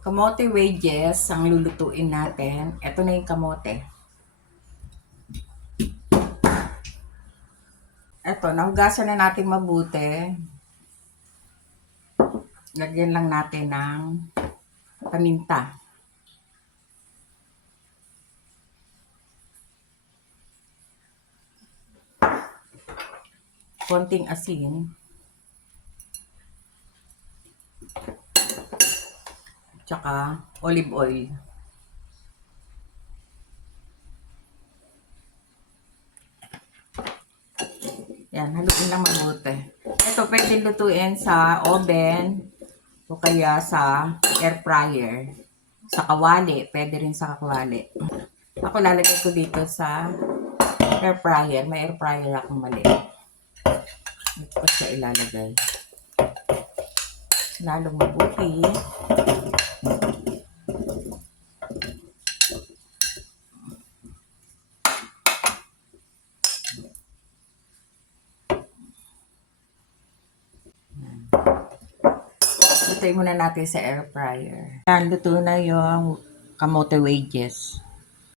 Kamote wedges ang lulutuin natin. Ito na yung kamote. Ito, nahugasan na natin mabuti. Lagyan lang natin ng paminta. Konting asin. Tsaka olive oil. Yan, haluin lang mabuti. Ito pwede lutuin sa oven o kaya sa air fryer. Sa kawali, pwede rin sa kawali. Ako lalagay ko dito sa air fryer. May air fryer akong mali. Ito ko siya ilalagay. Lalong mabuti. Lutuin muna natin sa air fryer. Yan, luto na yung kamote wedges.